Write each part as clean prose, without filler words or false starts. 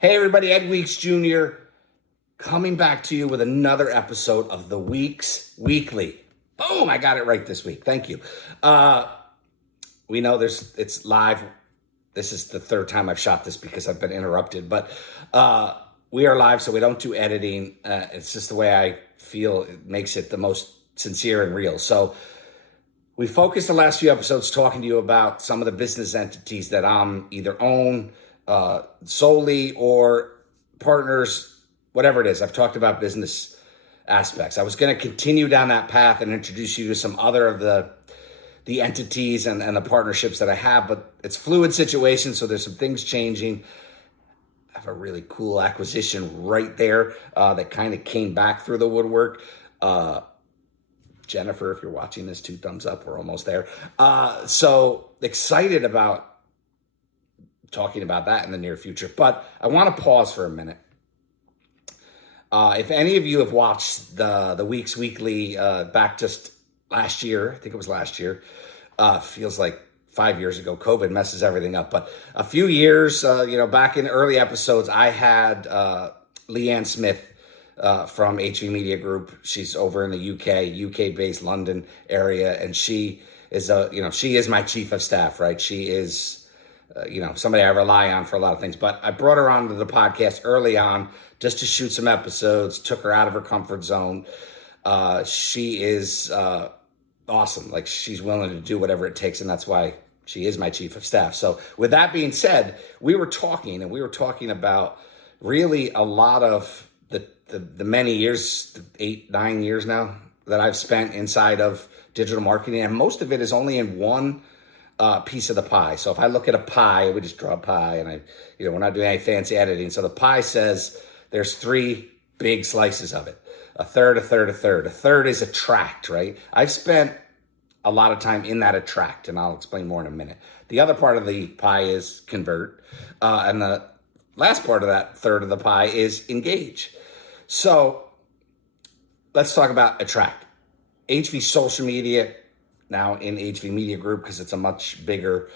Hey everybody, Ed Weeks Jr. coming back to you with another episode of the Weeks Weekly. Boom, I got it right this week. Thank you. We know it's live. This is the third time I've shot this because I've been interrupted, but we are live, so we don't do editing. It's just the way I feel it makes it the most sincere and real. So we focused the last few episodes talking to you about some of the business entities that I'm either own solely or partners, whatever it is. I've talked about business aspects. I was going to continue down that path and introduce you to some other of the entities and the partnerships that I have, but it's fluid situation, so there's some things changing. I have a really cool acquisition right there that kind of came back through the woodwork. Jennifer, if you're watching this, 2 thumbs up. We're almost there. So excited about talking about that in the near future. But I want to pause for a minute. If any of you have watched the Weeks Weekly back just last year, I think it was last year, feels like 5 years ago. COVID messes everything up. But a few years, back in early episodes, I had Leanne Smith from HV Media Group. She's over in the UK-based London area, and she is she is my chief of staff, right? She is somebody I rely on for a lot of things. But I brought her onto the podcast early on just to shoot some episodes, took her out of her comfort zone. She is awesome. Like, she's willing to do whatever it takes, and that's why she is my chief of staff. So with that being said, we were talking about really a lot of the many years, 8-9 years now, that I've spent inside of digital marketing, and most of it is only in one piece of the pie. So if I look at a pie, we just draw a pie, and we're not doing any fancy editing. So the pie says there's 3 big slices of it. A third, a third, a third. A third is attract, right? I've spent a lot of time in that attract, and I'll explain more in a minute. The other part of the pie is convert, and the last part of that third of the pie is engage. So let's talk about attract. HV social media, now in HV Media Group, because it's a much bigger,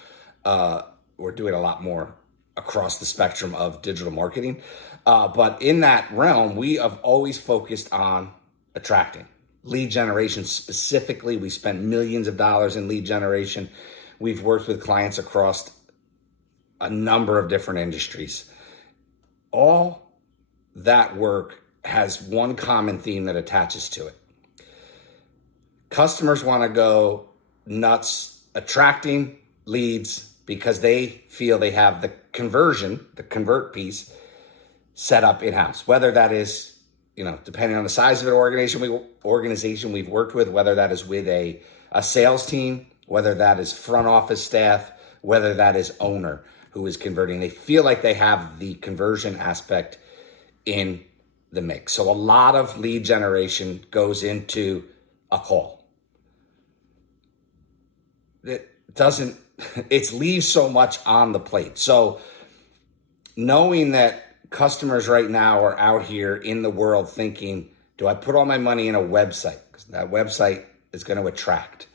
we're doing a lot more across the spectrum of digital marketing. But in that realm, we have always focused on attracting. Lead generation specifically, we spent millions of dollars in lead generation. We've worked with clients across a number of different industries. All that work has one common theme that attaches to it. Customers want to go nuts attracting leads because they feel they have the convert piece set up in-house, whether that is, depending on the size of an organization we've worked with, whether that is with a sales team, whether that is front office staff, whether that is owner who is converting. They feel like they have the conversion aspect in the mix. So a lot of lead generation goes into a call. It leaves so much on the plate. So knowing that customers right now are out here in the world thinking, do I put all my money in a website? Because that website is going to attract.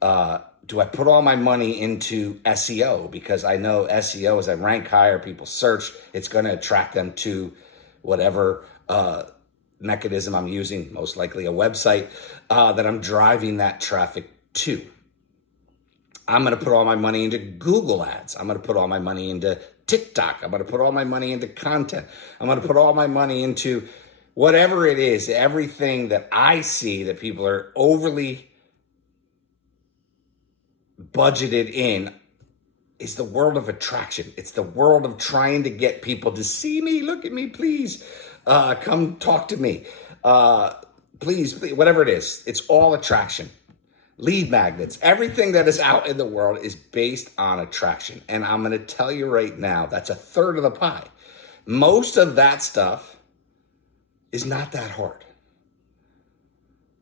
Do I put all my money into SEO? Because I know SEO, as I rank higher, people search, it's going to attract them to whatever mechanism I'm using, most likely a website, that I'm driving that traffic to. I'm going to put all my money into Google ads. I'm going to put all my money into TikTok. I'm going to put all my money into content. I'm going to put all my money into whatever it is, everything that I see that people are overly budgeted in is the world of attraction. It's the world of trying to get people to see me, look at me, please, come talk to me, please, whatever it is. It's all attraction. Lead magnets, everything that is out in the world is based on attraction. And I'm going to tell you right now, that's a third of the pie. Most of that stuff is not that hard.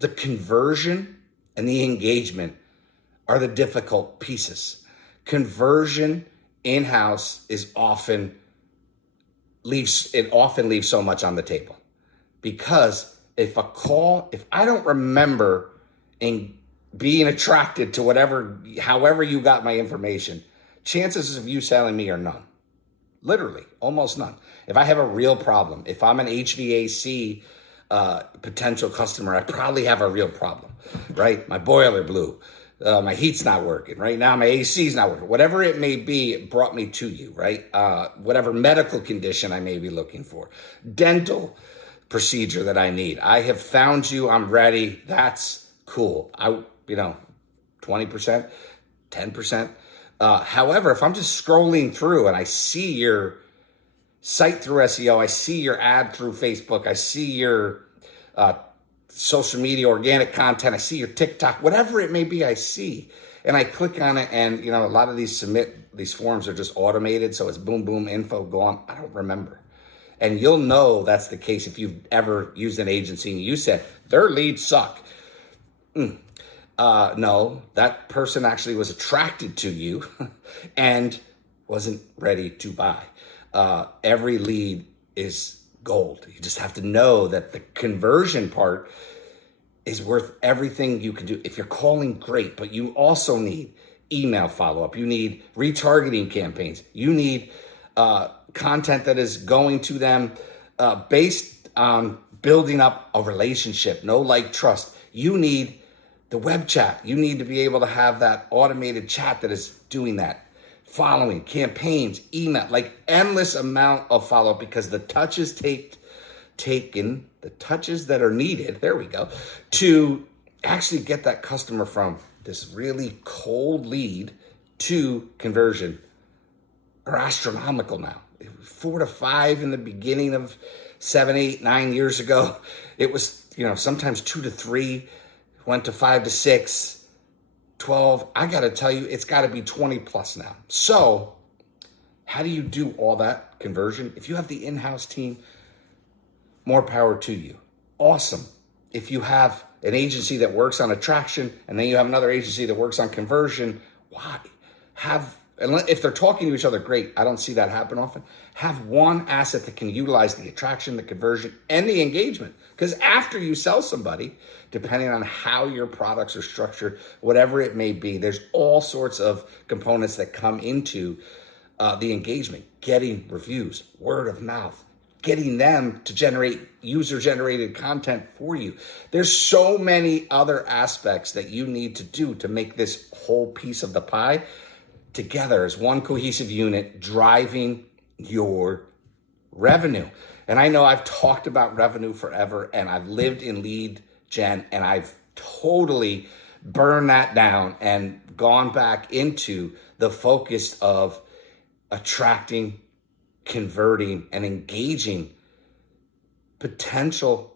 The conversion and the engagement are the difficult pieces. Conversion in-house often leaves so much on the table, because if I don't remember in being attracted to however you got my information, chances of you selling me are none. Literally, almost none. If I have a real problem, if I'm an HVAC potential customer, I probably have a real problem, right? My boiler blew. My heat's not working. Right now, my AC's not working. Whatever it may be, it brought me to you, right? Whatever medical condition I may be looking for. Dental procedure that I need. I have found you. I'm ready. That's cool. 20%, 10%. However, if I'm just scrolling through and I see your site through SEO, I see your ad through Facebook, I see your social media, organic content, I see your TikTok, whatever it may be, I see. And I click on it, and a lot of these forms are just automated, so it's boom, boom, info, go on. I don't remember. And you'll know that's the case if you've ever used an agency and you said, their leads suck. No, that person actually was attracted to you and wasn't ready to buy. Every lead is gold. You just have to know that the conversion part is worth everything you can do. If you're calling, great, but you also need email follow-up. You need retargeting campaigns. You need content that is going to them based on building up a relationship, know, like, trust. You need the web chat. You need to be able to have that automated chat that is doing that. Following, campaigns, email, like endless amount of follow-up, because the touches taken, the touches that are needed, there we go, to actually get that customer from this really cold lead to conversion are astronomical now. 4 to 5 in the beginning of 7, 8, 9 years ago. It was, sometimes 2 to 3, went to 5 to 6. 12, I got to tell you, it's got to be 20 plus now. So how do you do all that conversion? If you have the in-house team, more power to you. Awesome. If you have an agency that works on attraction and then you have another agency that works on conversion, why? If they're talking to each other, great. I don't see that happen often. Have one asset that can utilize the attraction, the conversion, and the engagement. Because after you sell somebody, depending on how your products are structured, whatever it may be, there's all sorts of components that come into the engagement. Getting reviews, word of mouth, getting them to generate user-generated content for you. There's so many other aspects that you need to do to make this whole piece of the pie together as one cohesive unit driving your revenue. And I know I've talked about revenue forever, and I've lived in lead gen, and I've totally burned that down and gone back into the focus of attracting, converting, and engaging potential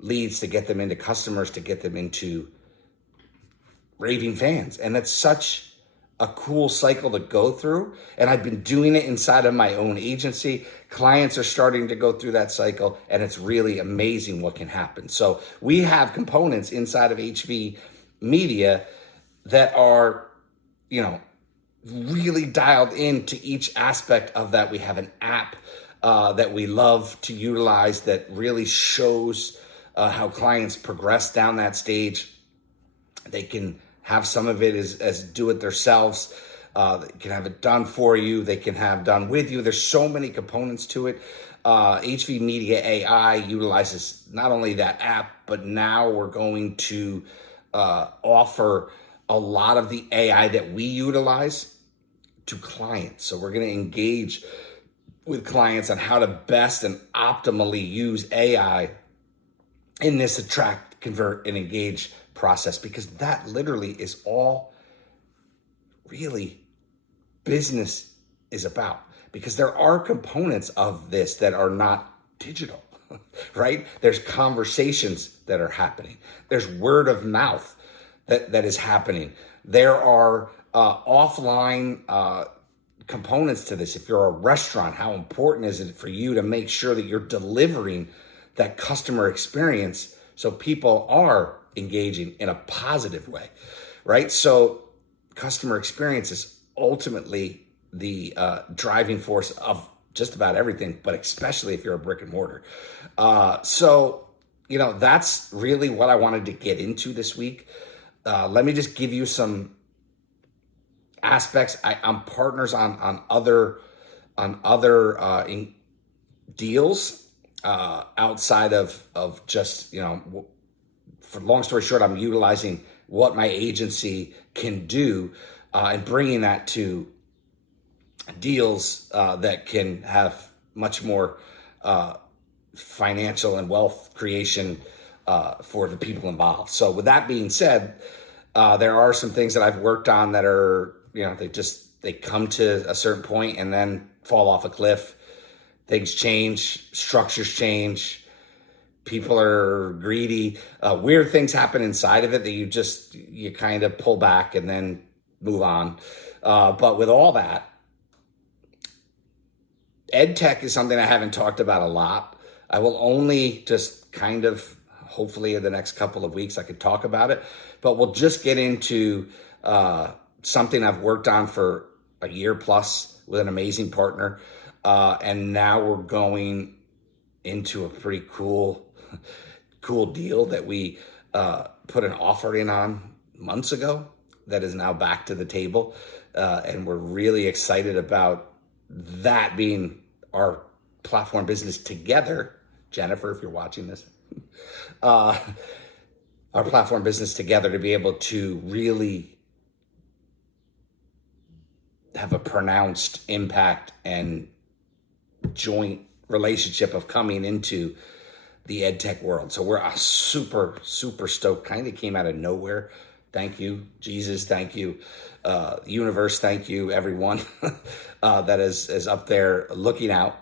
leads to get them into customers, to get them into raving fans. And that's such a cool cycle to go through. And I've been doing it inside of my own agency. Clients are starting to go through that cycle, and it's really amazing what can happen. So we have components inside of HV Media that are, really dialed into each aspect of that. We have an app that we love to utilize that really shows how clients progress down that stage. They can have some of it as do it themselves. They can have it done for you. They can have done with you. There's so many components to it. HV Media AI utilizes not only that app, but now we're going to offer a lot of the AI that we utilize to clients. So we're going to engage with clients on how to best and optimally use AI in this attract, convert, and engage process, because that literally is all really business is about. Because there are components of this that are not digital, right? There's conversations that are happening. There's word of mouth that is happening. There are offline components to this. If you're a restaurant, how important is it for you to make sure that you're delivering that customer experience so people are engaging in a positive way, right? So customer experience is ultimately the driving force of just about everything, but especially if you're a brick and mortar. So that's really what I wanted to get into this week. Let me just give you some aspects. I'm partners on other on other deals outside of just, for long story short, I'm utilizing what my agency can do and bringing that to deals that can have much more financial and wealth creation for the people involved. So with that being said, there are some things that I've worked on that are, they come to a certain point and then fall off a cliff. Things change, structures change, people are greedy, weird things happen inside of it that you kind of pull back and then move on. But with all that, ed tech is something I haven't talked about a lot. I will only just kind of, hopefully in the next couple of weeks, I could talk about it, but we'll just get into something I've worked on for a year plus with an amazing partner. And now we're going into a pretty cool deal that we put an offer in on months ago that is now back to the table. And we're really excited about that being our platform business together. Jennifer, if you're watching this, our platform business together to be able to really have a pronounced impact and joint relationship of coming into the ed tech world. So we're super stoked. Kind of came out of nowhere. Thank you, Jesus. Thank you, universe. Thank you, everyone that is up there looking out.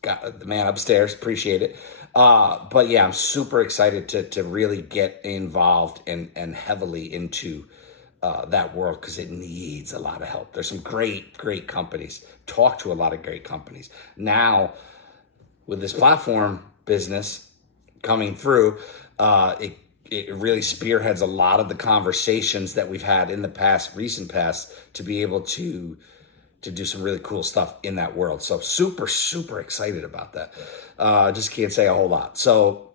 Got the man upstairs. Appreciate it. But yeah, I'm super excited to really get involved and heavily into that world because it needs a lot of help. There's some great companies. Talk to a lot of great companies. Now, with this platform business coming through, it really spearheads a lot of the conversations that we've had in the recent past, to be able to do some really cool stuff in that world. So super excited about that. Just can't say a whole lot. So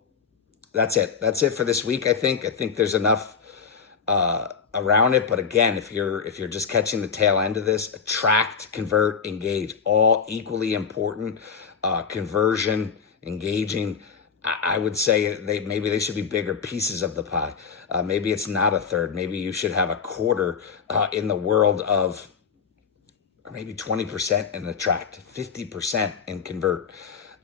that's it. That's it for this week. I think there's enough around it. But again, if you're just catching the tail end of this, attract, convert, engage, all equally important. Conversion, engaging, I would say maybe they should be bigger pieces of the pie. Maybe it's not a third. Maybe you should have a quarter in the world of, or maybe 20% in attract, 50% in convert,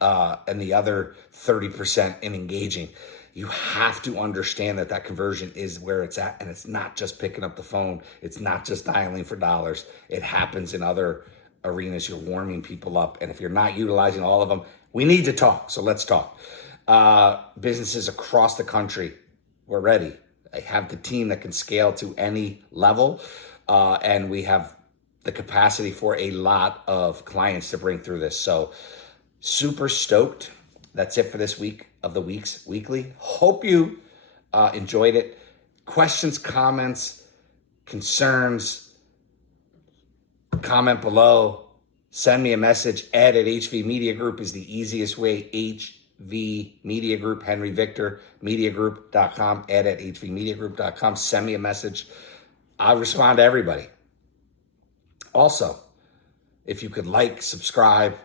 and the other 30% in engaging. You have to understand that conversion is where it's at, and it's not just picking up the phone. It's not just dialing for dollars. It happens in other arenas. You're warming people up, and if you're not utilizing all of them, we need to talk. So let's talk. Businesses across the country, we're ready. I have the team that can scale to any level, and we have the capacity for a lot of clients to bring through this. So super stoked. That's it for this week of the Weeks Weekly. Hope you enjoyed it. Questions, comments, concerns, comment below. Send me a message. Ed at HV Media Group is the easiest way. HV Media Group, Henry Victor, mediagroup.com, Ed at hvmediagroup.com. Send me a message. I'll respond to everybody. Also, if you could like, subscribe,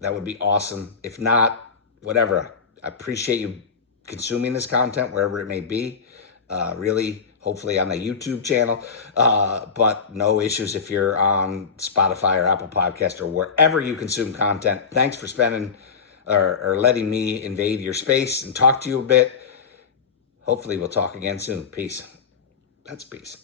that would be awesome. If not, whatever. I appreciate you consuming this content wherever it may be. Really, hopefully on the YouTube channel, but no issues if you're on Spotify or Apple Podcast or wherever you consume content. Thanks for spending or letting me invade your space and talk to you a bit. Hopefully we'll talk again soon. Peace. That's peace.